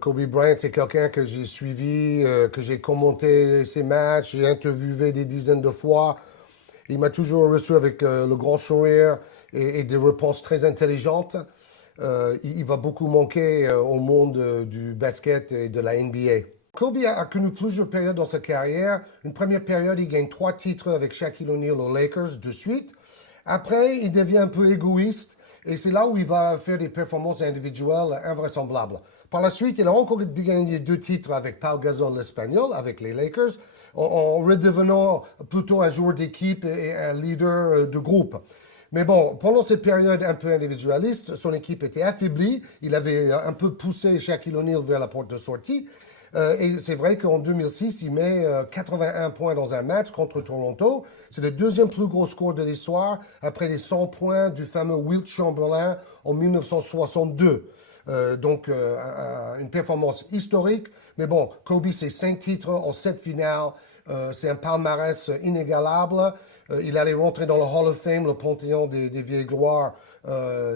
Kobe Bryant, c'est quelqu'un que j'ai suivi, que j'ai commenté ses matchs, j'ai interviewé des dizaines de fois. Il m'a toujours reçu avec le grand sourire et des réponses très intelligentes. Il va beaucoup manquer au monde du basket et de la NBA. Kobe a connu plusieurs périodes dans sa carrière. Une première période, il gagne 3 titres avec Shaquille O'Neal aux Lakers de suite. Après, il devient un peu égoïste et c'est là où il va faire des performances individuelles invraisemblables. Par la suite, il a encore gagné 2 titres avec Pau Gasol l'Espagnol, avec les Lakers, en redevenant plutôt un joueur d'équipe et un leader de groupe. Mais bon, pendant cette période un peu individualiste, son équipe était affaiblie. Il avait un peu poussé Shaquille O'Neal vers la porte de sortie. Et c'est vrai qu'en 2006, il met 81 points dans un match contre Toronto. C'est le deuxième plus gros score de l'histoire, après les 100 points du fameux Wilt Chamberlain en 1962. Donc, une performance historique. Mais bon, Kobe, c'est 5 titres en 7 finales. C'est un palmarès inégalable. Il allait rentrer dans le Hall of Fame, le panthéon des vieilles gloires,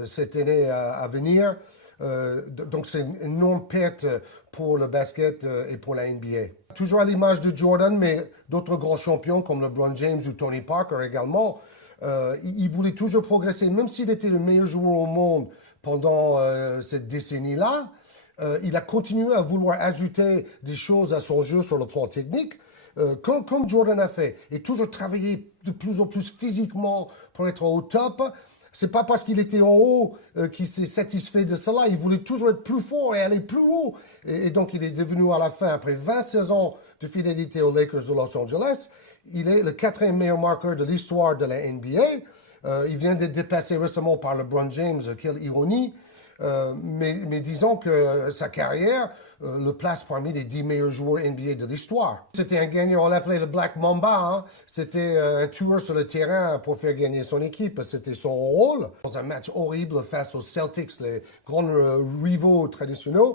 cette année à venir. Donc, c'est une énorme perte pour le basket et pour la NBA. Toujours à l'image de Jordan, mais d'autres grands champions comme LeBron James ou Tony Parker également, il voulait toujours progresser. Même s'il était le meilleur joueur au monde pendant cette décennie-là, il a continué à vouloir ajouter des choses à son jeu sur le plan technique, comme Jordan a fait, et toujours travailler de plus en plus physiquement pour être au top. C'est pas parce qu'il était en haut qu'il s'est satisfait de cela. Il voulait toujours être plus fort et aller plus haut. Et donc, il est devenu à la fin, après 26 ans de fidélité aux Lakers de Los Angeles, il est le 4e meilleur marqueur de l'histoire de la NBA. Il vient d'être dépassé récemment par LeBron James, quelle ironie. Mais disons que sa carrière le place parmi les 10 meilleurs joueurs NBA de l'histoire. C'était un gagnant, on l'appelait le Black Mamba. Hein? C'était un tueur sur le terrain pour faire gagner son équipe. C'était son rôle. Dans un match horrible face aux Celtics, les grands rivaux traditionnels,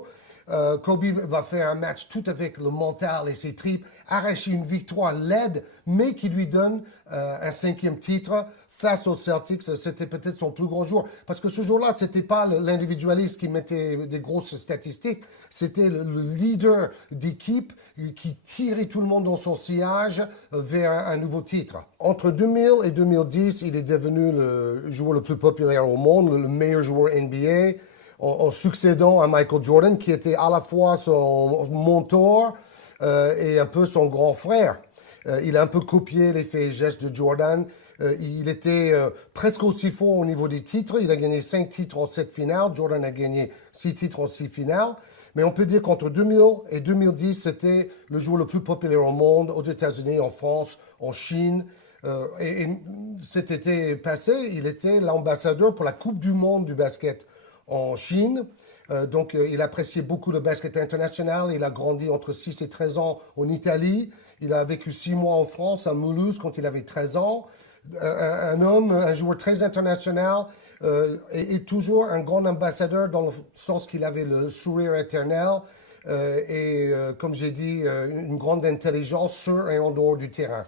Kobe va faire un match tout avec le mental et ses tripes, arracher une victoire laide, mais qui lui donne un 5e titre face aux Celtics. C'était peut-être son plus grand jour. Parce que ce jour-là, c'était pas l'individualiste qui mettait des grosses statistiques. C'était le leader d'équipe qui tirait tout le monde dans son sillage vers un nouveau titre. Entre 2000 et 2010, il est devenu le joueur le plus populaire au monde, le meilleur joueur NBA, en succédant à Michael Jordan, qui était à la fois son mentor et un peu son grand frère. Il a un peu copié les faits et gestes de Jordan. Il était presque aussi fort au niveau des titres. Il a gagné 5 titres en 7 finales. Jordan a gagné 6 titres en 6 finales. Mais on peut dire qu'entre 2000 et 2010, c'était le joueur le plus populaire au monde, aux États-Unis, en France, en Chine. Et cet été passé, il était l'ambassadeur pour la Coupe du monde du basket en Chine. Donc, il appréciait beaucoup le basket international. Il a grandi entre 6 et 13 ans en Italie. Il a vécu 6 mois en France, à Mulhouse, quand il avait 13 ans. Un homme, un joueur très international et toujours un grand ambassadeur dans le sens qu'il avait le sourire éternel et, comme j'ai dit, une grande intelligence sur et en dehors du terrain.